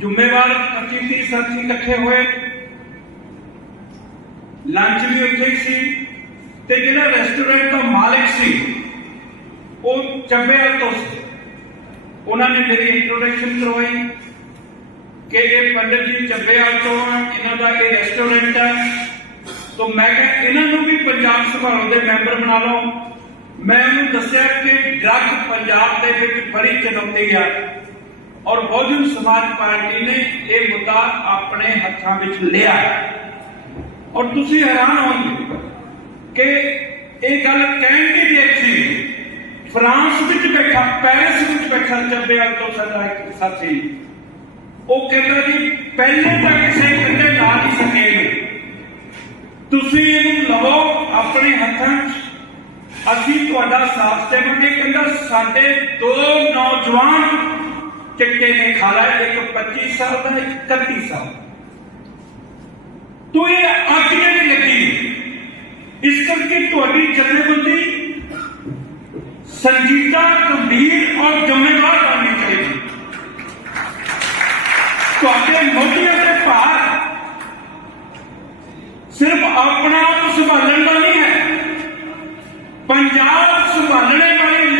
ਜੁੰਮੇਵਾਰ 25 30 ਸਾਥੀ ਇਕੱਠੇ ਹੋਏ। ਲੰਚ ਵੀ ਉੱਥੇ ਸੀ ਤੇ ਜਿਹੜਾ ਰੈਸਟੋਰੈਂਟ ਦਾ ਮਾਲਕ ਸੀ, ਉਹ ਚੱਬੇਵਾਲ ਤੋਂ ਸੀ। ਉਹਨਾਂ ਨੇ ਮੇਰੀ ਇੰਟਰੋਡਕਸ਼ਨ ਕਰਵਾਈ ਕਿ ਇਹ ਪੰਡਤ ਜੀ ਚੱਬੇਵਾਲ ਤੋਂ ਇਹਨਾਂ ਦਾ ਇਹ ਰੈਸਟੋਰੈਂਟ ਹੈ ਤੋਂ ਮੈਂ ਕਿਹਾ, ਇਹਨਾਂ ਨੂੰ ਵੀ ਪੰਜਾਬ ਸੰਭਾਲੋ ਦੇ ਮੈਂਬਰ ਬਣਾ ਲਓ। ਮੈਂ ਉਹਨੂੰ ਦੱਸਿਆ ਕਿ ਡਰੱਗ ਪੰਜਾਬ ਦੇ ਵਿੱਚ ਬੜੀ ਚੁਣੌਤੀ ਆ। ਔਰ ਬਹੁਜਨ ਸਮਾਜ ਪਾਰਟੀ ਨੇ ਇਹ ਮੁੱਦਾ ਆਪਣੇ ਹੱਥਾਂ ਵਿੱਚ ਲਿਆ ਔਰ ਤੁਸੀਂ ਹੈਰਾਨ ਹੋਵੋਗੇ ਕਿ ਇਹ ਗੱਲ ਕਹਿਣ ਦੀ ਦੇਰ ਸੀ ਫਰਾਂਸ ਵਿੱਚ ਬੈਠਾ, ਪੈਰਿਸ ਵਿੱਚ ਬੈਠਾ ਚੱਬੇਵਾਲ ਤੋਂ ਸਾਡਾ ਇੱਕ ਸਾਥੀ, ਉਹ ਕਹਿੰਦਾ ਜੀ, ਪਹਿਲੇ ਤਾਂ ਕਿਸੇ ਕੰਡੇ ਲਾ ਨਹੀਂ ਸਕੇ ਇਹਨੂੰ ਤੁਸੀਂ ਇਹਨੂੰ ਲਵੋ ਆਪਣੇ ਹੱਥਾਂ 'ਚ ਅਸੀਂ ਤੁਹਾਡਾ ਸਾਥ ਦੇਵਾਂਗੇ। ਕਹਿੰਦਾ, ਸਾਡੇ ਦੋ ਨੌਜਵਾਨ چکے نے کھالا ہے ایک پچیس سال کا ایک کتی سال تو یہ آنکھیں نہیں لگی اس کر کے تو تھوڑی جمے بندی سنجیدہ گمبھیر اور ذمہ دار بننی چاہیے۔ تھوڑے موتیوں کے پار صرف اپنا آپ سنبھالنے کا نہیں ہے۔ پنجاب سنبھالنے والے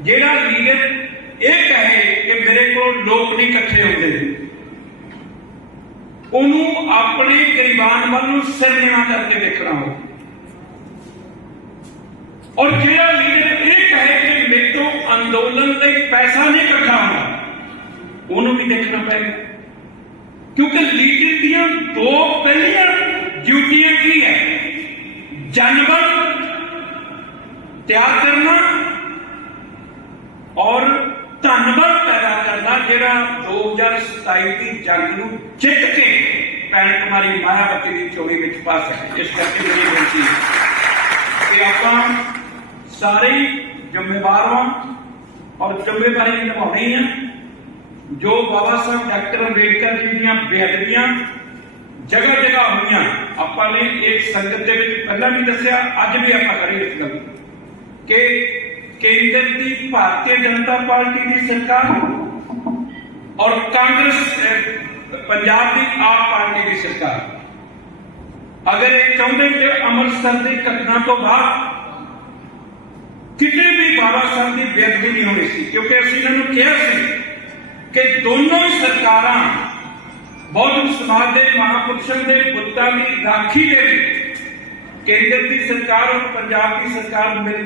ਜਿਹੜਾ ਲੀਡਰ ਇਹ ਕਹੇ ਕਿ ਮੇਰੇ ਕੋਲ ਲੋਕ ਨਹੀਂ ਇਕੱਠੇ ਹੁੰਦੇ ਉਹਨੂੰ ਆਪਣੇ ਗਰੀਬਾਨ ਵੱਲ ਨੂੰ ਸਿਰ ਨਿਵਾ ਕਰਕੇ ਦੇਖਣਾ ਹੋ ਔਰ ਜਿਹੜਾ ਲੀਡਰ ਇਹ ਕਹੇ ਕਿ ਮੇਰੇ ਤੋਂ ਅੰਦੋਲਨ ਲਈ ਪੈਸਾ ਨਹੀਂ ਇਕੱਠਾ ਹੋਣਾ ਉਹਨੂੰ ਵੀ ਦੇਖਣਾ ਪਏਗਾ ਕਿਉਂਕਿ ਲੀਡਰ ਦੀਆਂ ਦੋ ਪਹਿਲੀਆਂ ਡਿਊਟੀਆਂ ਕੀ ਹੈ ਜਨਬਲ ਤਿਆਰ ਕਰਨਾ ਔਰ ਧੰਨਵਾਦ ਪੈਦਾ ਕਰਨਾ ਜਿਹੜਾ 2027 ਦੀ ਜੰਗ ਨੂੰ ਜਿੱਤ ਕੇ ਭੈਣ ਕੁਮਾਰੀ ਮਾਇਆਵਤੀ ਦੀ ਚੋਰੀ ਵਿੱਚ ਪਾ ਸਕੇ ਇਸ ਕਰਕੇ ਮੇਰੀ ਬੇਨਤੀ ਹੈ ਕਿ ਆਪਾਂ ਸਾਰੇ ਜ਼ਿੰਮੇਵਾਰ ਹਾਂ ਔਰ ਜ਼ਿੰਮੇਵਾਰੀ ਨਿਭਾਉਣੀ ਹੈ। ਜੋ ਬਾਬਾ ਸਾਹਿਬ ਡਾਕਟਰ ਅੰਬੇਡਕਰ ਜੀ ਦੀਆਂ ਬੇਅਦਬੀਆਂ ਜਗ੍ਹਾ ਜਗ੍ਹਾ ਹੋਈਆਂ ਆਪਾਂ ਨੇ ਇੱਕ ਸੰਗਤ ਦੇ ਵਿੱਚ ਪਹਿਲਾਂ ਵੀ ਦੱਸਿਆ ਅੱਜ ਵੀ ਆਪਾਂ ਕਰੀ ਇਸ ਗੱਲ ਨੂੰ, ਕਿ ਕੇਂਦਰ ਦੀ ਭਾਰਤੀ ਜਨਤਾ ਪਾਰਟੀ ਦੀ ਸਰਕਾਰ ਔਰ ਕਾਂਗਰਸ ਅਹ, ਪੰਜਾਬ ਦੀ ਆਪ ਪਾਰਟੀ ਦੀ ਸਰਕਾਰ। ਅਗਰ ਇਹ ਚਾਹੁੰਦੇ ਕਿ ਅੰਮ੍ਰਿਤਸਰ ਦੀ ਘਟਨਾ ਤੋਂ ਬਾਅਦ ਕਿਤੇ ਵੀ ਬਾਬਾ ਸਾਹਿਬ ਦੀ ਬੇਅਦਬੀ ਨਹੀਂ ਹੋਣੀ ਸੀ ਕਿਉਂਕਿ ਅਸੀਂ ਇਹਨਾਂ ਨੂੰ ਕਿਹਾ ਸੀ ਕਿ ਦੋਨੋਂ ਹੀ ਸਰਕਾਰਾਂ ਬਹੁਜਨ ਸਮਾਜ ਦੇ ਮਹਾਪੁਰਸ਼ਾਂ ਦੇ ਬੁੱਤਾਂ ਦੀ ਰਾਖੀ ਦੇ ਵਿੱਚ ਕੇਂਦਰ ਦੀ ਸਰਕਾਰ ਔਰ ਪੰਜਾਬ ਦੀ ਸਰਕਾਰ ਮਿਲ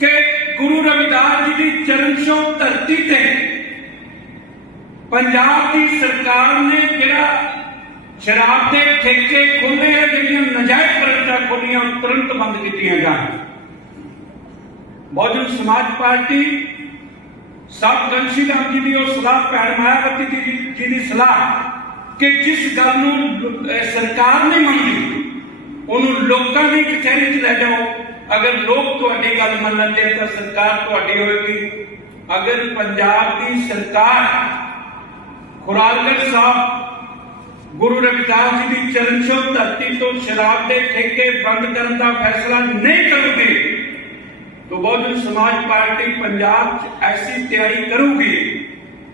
ਕਿ ਗੁਰੂ ਰਵਿਦਾਸ ਜੀ ਦੀ ਚਰਨ ਛੋਹ ਧਰਤੀ ਤੇ ਪੰਜਾਬ ਦੀ ਸਰਕਾਰ ਨੇ ਜਿਹੜਾ ਸ਼ਰਾਬ ਦੇ ਠੇਕੇ ਖੋਲੇ ਆ, ਜਿਹੜੀਆਂ ਨਜਾਇਜ਼ ਪ੍ਰਗਟਾ ਖੋਲੀਆਂ ਤੁਰੰਤ ਬੰਦ ਕੀਤੀਆਂ ਜਾਣ। ਬਹੁਜਨ ਸਮਾਜ ਪਾਰਟੀ ਸਭ ਗੰਸ਼ੀ ਰਾਮ ਜੀ ਦੀ ਉਹ ਸਲਾਹ, ਭੈਣ ਮਾਇਆਵਤੀ ਦੀ, ਜੀ ਦੀ ਸਲਾਹ ਕਿ ਜਿਸ ਗੱਲ ਨੂੰ ਸਰਕਾਰ ਨਹੀਂ ਮੰਨਦੀ, ਉਹਨੂੰ ਲੋਕਾਂ ਦੀ ਕਚਹਿਰੀ 'ਚ ਲੈ ਜਾਓ। ਅਗਰ ਲੋਕ ਤੁਹਾਡੀ ਗੱਲ ਮੰਨ ਲੈਂਦੇ ਆ ਤਾਂ ਸਰਕਾਰ ਤੁਹਾਡੀ ਹੋਏਗੀ ਅਗਰ ਪੰਜਾਬ ਦੀ ਸਰਕਾਰ ਖੁਰਾਲਗੜ੍ਹ ਸਾਹਿਬ ਗੁਰੂ ਰਵਿਦਾਸ ਜੀ ਦੀ ਚਰਨ ਛੋਹ ਧਰਤੀ ਤੋਂ ਸ਼ਰਾਬ ਦੇ ਠੇਕੇ ਬੰਦ ਕਰਨ ਦਾ ਫੈਸਲਾ ਨਹੀਂ ਕਰੂਗੀ ਤਾਂ ਬਹੁਜਨ ਸਮਾਜ ਪਾਰਟੀ ਪੰਜਾਬ 'ਚ ਐਸੀ ਤਿਆਰੀ ਕਰੂਗੀ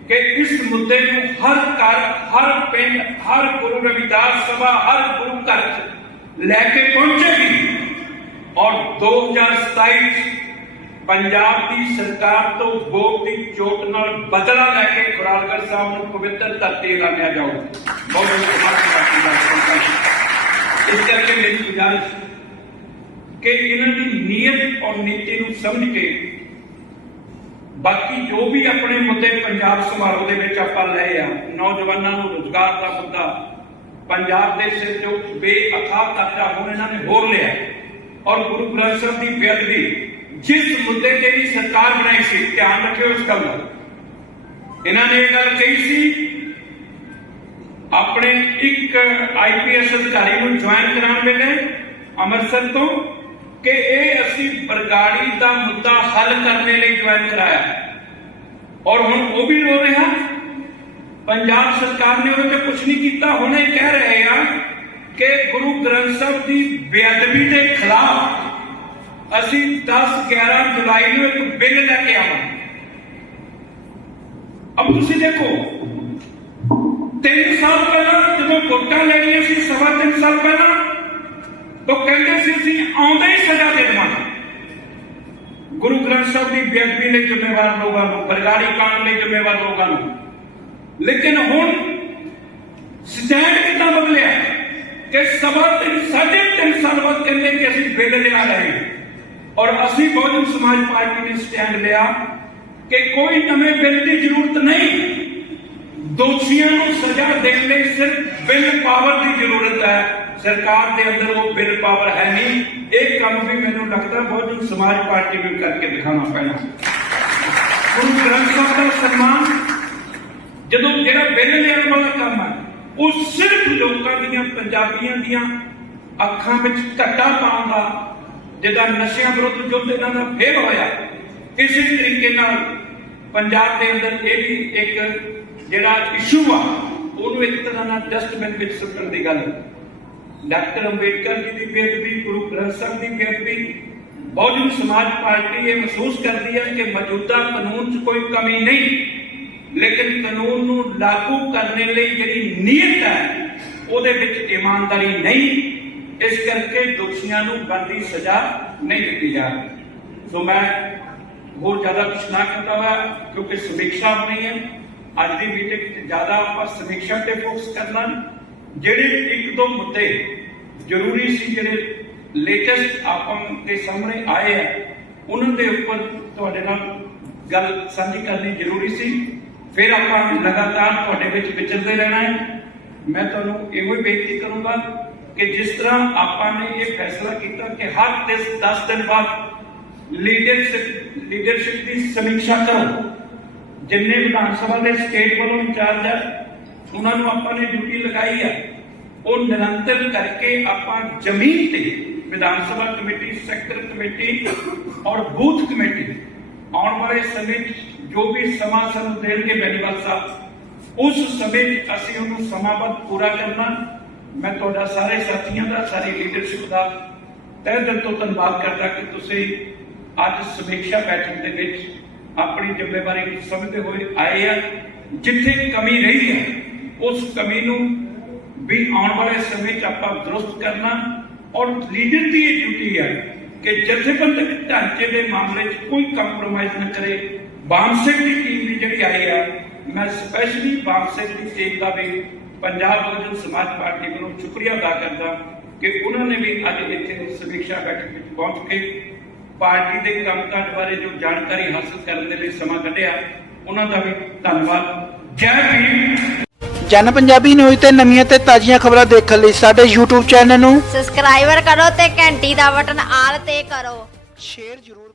ਕਿ ਇਸ ਮੁੱਦੇ ਨੂੰ ਹਰ ਘਰ ਹਰ ਪਿੰਡ ਹਰ ਗੁਰੂ ਰਵਿਦਾਸ ਸਭਾ ਹਰ ਗੁਰੂ ਘਰ 'ਚ ਲੈ ਕੇ ਪਹੁੰਚੇਗੀ ਔਰ 2027 'ਚ ਪੰਜਾਬ ਦੀ ਸਰਕਾਰ ਤੋਂ ਵੋਟ ਦੀ ਚੋਟ ਨਾਲ ਬਦਲਾ ਲੈ ਕੇ ਖੁਰਾਲਗੜ੍ਹ ਸਾਹਿਬ ਨੂੰ ਪਵਿੱਤਰ ਧਰਤੀ ਐਲਾਨਿਆ ਜਾਊ। ਬਹੁਜਨ ਸਮਾਜ ਪਾਰਟੀ ਇਸ ਕਰਕੇ ਮੇਰੀ ਗੁਜ਼ਾਰਿਸ਼ ਕਿ ਇਹਨਾਂ ਦੀ ਨੀਅਤ ਔਰ ਨੀਤੀ ਨੂੰ ਸਮਝ ਕੇ ਬਾਕੀ ਜੋ ਵੀ ਆਪਣੇ ਮੁੱਦੇ ਪੰਜਾਬ ਸਮਾਰੋਹ ਦੇ ਵਿੱਚ ਆਪਾਂ ਲਏ ਆ, ਨੌਜਵਾਨਾਂ ਨੂੰ ਰੋਜ਼ਗਾਰ ਦਾ ਮੁੱਦਾ, ਪੰਜਾਬ ਦੇ ਸਿਰ ਜੋ ਬੇਅਥਾਹ ਕਰਤਾ ਹੁਣ ਇਹਨਾਂ ਨੇ ਹੋਰ ਲਿਆ। ਔਰ ਗੁਰੂ ਗ੍ਰੰਥ ਸਾਹਿਬ ਦੀ ਬੇਅਦਬੀ, ਜਿਸ ਮੁੱਦੇ ਤੇ ਵੀ ਸਰਕਾਰ ਬਣਾਈ ਸੀ, ਧਿਆਨ ਰੱਖਿਓ ਇਸ ਗੱਲ ਦਾ। ਇਹਨਾਂ ਨੇ ਇਹ ਗੱਲ ਕਹੀ ਸੀ, ਆਪਣੇ ਇੱਕ ਆਈਪੀਐਸ ਅਧਿਕਾਰੀ ਨੂੰ ਜੁਆਇਨ ਕਰਾਉਣ ਵੇਲੇ ਅੰਮ੍ਰਿਤਸਰ ਤੋਂ ਕਿ ਇਹ ਅਸੀਂ ਬਰਗਾੜੀ ਦਾ ਮੁੱਦਾ ਹੱਲ ਕਰਨ ਲਈ ਜੁਆਇਨ ਕਰਾਇਆ। ਔਰ ਹੁਣ ਉਹ ਵੀ ਰੋ ਰਿਹਾ। ਪੰਜਾਬ ਸਰਕਾਰ ਨੇ ਉਹਦੇ ਤੇ ਕੁਝ ਨਹੀਂ ਕੀਤਾ, ਹੁਣ ਇਹ ਕਹਿ ਰਹੇ ਆ ਕਿ ਗੁਰੂ ਗ੍ਰੰਥ ਸਾਹਿਬ ਦੀ ਬੇਅਦਬੀ ਦੇ ਖਿਲਾਫ ਅਸੀਂ 10 11 ਜੁਲਾਈ ਨੂੰ ਇੱਕ ਬਿੱਲ ਲੈ ਕੇ ਆਵਾਂਗੇ। ਅਬ ਤੁਸੀਂ ਦੇਖੋ, ਤਿੰਨ ਸਾਲ ਪਹਿਲਾਂ ਜਦੋਂ ਵੋਟਾਂ ਲੈਣੀਆਂ ਸੀ, ਸਵਾ ਤਿੰਨ ਸਾਲ ਪਹਿਲਾਂ, ਉਹ ਕਹਿੰਦੇ ਸੀ, ਅਸੀਂ ਆਉਂਦੇ ਹੀ ਸਜ਼ਾ ਦੇ ਦੇਵਾਂਗੇ। ਗੁਰੂ ਗ੍ਰੰਥ ਸਾਹਿਬ ਦੀ ਬੇਅਦਬੀ ਲਈ ਜ਼ਿੰਮੇਵਾਰ ਲੋਕਾਂ ਨੂੰ, ਬਰਗਾੜੀ ਕਾਂਡ ਲਈ ਜ਼ਿੰਮੇਵਾਰ ਲੋਕਾਂ ਨੂੰ। ਲੇਕਿਨ ਹੁਣ ਸਟੈਂਡ ਕਿੱਦਾਂ ਬਦਲਿਆ? کہ سمت سجد انسانوت کرنے کے اسی بیدنے آ رہے ہیں۔ اور اسی بہجن سماج پارٹی نے سٹینڈ لیا کہ کوئی نمیں بل کی ضرورت نہیں۔ دوشیاں نو سجا دین صرف بل پاور کی ضرورت ہے۔ سرکار دے اندر وہ بل پاور ہے نہیں۔ ایک کام بھی میں نے لگتا ہے بہجن سماج پارٹی بھی کر کے دکھانا پہنا ان گرنگ کا سلمان جدو تیرا بل لے والا کام ہے ਉਹ ਸਿਰਫ ਲੋਕਾਂ ਦੀਆਂ, ਪੰਜਾਬੀਆਂ ਦੀਆਂ ਅੱਖਾਂ ਵਿੱਚ ਘੱਟਾ ਪਾਉਣ ਦਾ ਜਿਹਦਾ ਨਸ਼ਿਆਂ ਵਿਰੁੱਧ ਯੁੱਧ ਇਹਨਾਂ ਦਾ ਫੇਰ ਹੋਇਆ। ਇਸੇ ਤਰੀਕੇ ਨਾਲ ਪੰਜਾਬ ਦੇ ਅੰਦਰ ਇਹ ਵੀ ਇੱਕ ਜਿਹੜਾ ਇਸ਼ੂ ਆ, ਉਹਨੂੰ ਇੱਕ ਤਰ੍ਹਾਂ ਨਾਲ ਡਸਟਬਿਨ ਵਿੱਚ ਸੁੱਟਣ ਦੀ ਗੱਲ। ਡਾਕਟਰ ਅੰਬੇਡਕਰ ਜੀ ਦੀ ਬੇਅਦਬੀ ਗੁਰੂ ਗ੍ਰੰਥ ਸਾਹਿਬ ਦੀ ਬੇਅਦਬੀ ਬਹੁਜਨ ਸਮਾਜ ਪਾਰਟੀ ਇਹ ਮਹਿਸੂਸ ਕਰਦੀ ਹੈ ਕਿ ਮੌਜੂਦਾ ਕਾਨੂੰਨ 'ਚ ਕੋਈ ਕਮੀ ਨਹੀਂ। ਲੇਕਿਨ ਕਾਨੂੰਨ ਨੂੰ ਲਾਗੂ ਕਰਨ ਲਈ ਜਿਹੜੀ ਨੀਅਤ ਹੈ, ਉਹਦੇ ਵਿੱਚ ਇਮਾਨਦਾਰੀ ਨਹੀਂ। ਇਸ ਕਰਕੇ ਦੋਸ਼ੀਆਂ ਨੂੰ ਬੰਦੀ ਸਜ਼ਾ ਨਹੀਂ ਦਿੱਤੀ ਜਾ ਰਹੀ। ਸੋ ਮੈਂ ਹੋਰ ਜ਼ਿਆਦਾ ਕੁਛ ਨਾ ਕਰਦਾ ਹੋਇਆ, ਕਿਉਂਕਿ ਸਮੀਖਿਆ ਹੋਣੀ ਹੈ। ਅੱਜ ਦੀ ਮੀਟਿੰਗ 'ਚ ਜ਼ਿਆਦਾ ਆਪਾਂ ਸਮੀਖਿਆ ਤੇ ਫੋਕਸ ਕਰਨਾ ਜਿਹੜੇ ਇੱਕ ਦੋ ਮੁੱਦੇ ਜ਼ਰੂਰੀ ਸੀ, ਜਿਹੜੇ ਲੇਟੈਸਟ ਆਪਾਂ ਦੇ ਸਾਹਮਣੇ ਆਏ ਆ, ਉਹਨਾਂ ਦੇ ਉੱਪਰ ਤੁਹਾਡੇ ਨਾਲ ਗੱਲ ਸਾਂਝੀ ਕਰਨੀ ਜ਼ਰੂਰੀ ਸੀ। ਫਿਰ ਆਪਾਂ ਲਗਾਤਾਰ ਤੁਹਾਡੇ ਵਿੱਚ ਵਿਚਰਦੇ ਰਹਿਣਾ ਹੈ। ਮੈਂ ਤੁਹਾਨੂੰ ਇਹੋ ਹੀ ਬੇਨਤੀ ਕਰੂੰਗਾ ਕਿ ਜਿਸ ਤਰ੍ਹਾਂ ਆਪਾਂ ਨੇ ਇਹ ਫੈਸਲਾ ਕੀਤਾ ਕਿ ਹਰ 10 ਦਿਨ ਬਾਅਦ ਲੀਡਰਸ਼ਿਪ ਲੀਡਰਸ਼ਿਪ ਦੀ ਸਮੀਖਿਆ ਕਰੋ। ਜਿੰਨੇ ਵਿਧਾਨ ਸਭਾ ਦੇ ਸਟੇਟ ਵੱਲੋਂ ਇੰਚਾਰਜ ਹੈ, ਉਹਨਾਂ ਨੂੰ ਆਪਾਂ ਨੇ ਡਿਊਟੀ ਲਗਾਈ ਹੈ ਉਹ ਨਿਰੰਤਰ ਕਰਕੇ ਆਪਾਂ ਜ਼ਮੀਨ ਤੇ Vidhan Sabha committee sector committee ਔਰ ਬੂਥ ਕਮੇਟੀ ਆਉਣ ਵਾਲੇ ਸਮੇਂ ਜੋ ਵੀ ਸਮਾਂ ਸਾਨੂੰ ਦੇਣਗੇ ਬੈਨੀਵਾਲ ਸਾਹਿਬ ਉਸ ਸਮੇਂ 'ਚ ਅਸੀਂ ਉਹਨੂੰ ਸਮਾਬੱਧ ਪੂਰਾ ਕਰਨਾ। ਮੈਂ ਤੁਹਾਡਾ ਸਾਰੇ ਸਾਥੀਆਂ ਦਾ, ਸਾਰੀ ਲੀਡਰਸ਼ਿਪ ਦਾ ਤਹਿ ਦਿਲ ਤੋਂ ਧੰਨਵਾਦ ਕਰਦਾ ਕਿ ਤੁਸੀਂ ਅੱਜ ਸਮੀਖਿਆ ਬੈਠਕ ਦੇ ਵਿੱਚ ਆਪਣੀ ਜ਼ਿੰਮੇਵਾਰੀ ਨੂੰ ਸਮਝਦੇ ਹੋਏ ਆਏ ਆ। ਜਿੱਥੇ ਕਮੀ ਰਹੀ ਹੈ, ਉਸ ਕਮੀ ਨੂੰ ਵੀ ਆਉਣ ਵਾਲੇ ਸਮੇਂ 'ਚ ਆਪਾਂ ਦਰੁਸਤ ਕਰਨਾ। ਔਰ ਲੀਡਰ ਦੀ ਇਹ ਡਿਊਟੀ ਹੈ ਕਿ ਜਥੇਬੰਦਕ ਢਾਂਚੇ ਦੇ ਮਾਮਲੇ 'ਚ ਕੋਈ ਕੰਪਰੋਮਾਈਜ਼ ਨਾ ਕਰੇ। ਬਾਮ ਸਿੰਘ ਦੀ ਟੀਮ ਵੀ ਜਿਹੜੀ ਆਈ ਆ ਮੈਂ ਸਪੈਸ਼ਲੀ ਬਾਮ ਸਿੰਘ ਦੀ ਟੀਮ ਦਾ ਵੀ ਪੰਜਾਬ ਬਹੁਜਨ ਸਮਾਜ ਪਾਰਟੀ ਵੱਲੋਂ ਸ਼ੁਕਰੀਆ ਅਦਾ ਕਰਦਾ ਕਿ ਉਹਨਾਂ ਨੇ ਵੀ ਅੱਜ ਇੱਥੇ ਸਮੀਖਿਆ ਬੈਠਕ ਵਿੱਚ ਪਹੁੰਚ ਕੇ ਪਾਰਟੀ ਦੇ ਕੰਮਕਾਜ ਬਾਰੇ ਜੋ ਜਾਣਕਾਰੀ ਹਾਸਲ ਕਰਨ ਦੇ ਲਈ ਸਮਾਂ ਕੱਢਿਆ ਉਹਨਾਂ ਦਾ ਵੀ ਧੰਨਵਾਦ। ਜੈ ਭੀਮ। ਜਨ ਪੰਜਾਬੀ ਨਿਊਜ਼ ਤੇ ਨਵੀਆਂ ਤੇ ਤਾਜ਼ੀਆਂ ਖਬਰਾਂ ਦੇਖਣ ਲਈ ਸਾਡੇ YouTube ਚੈਨਲ ਨੂੰ ਸਬਸਕ੍ਰਾਈਬਰ ਕਰੋ ਤੇ ਘੰਟੀ ਦਾ ਬਟਨ ਆਲ ਤੇ ਕਰੋ। ਸ਼ੇਅਰ ਜ਼ਰੂਰ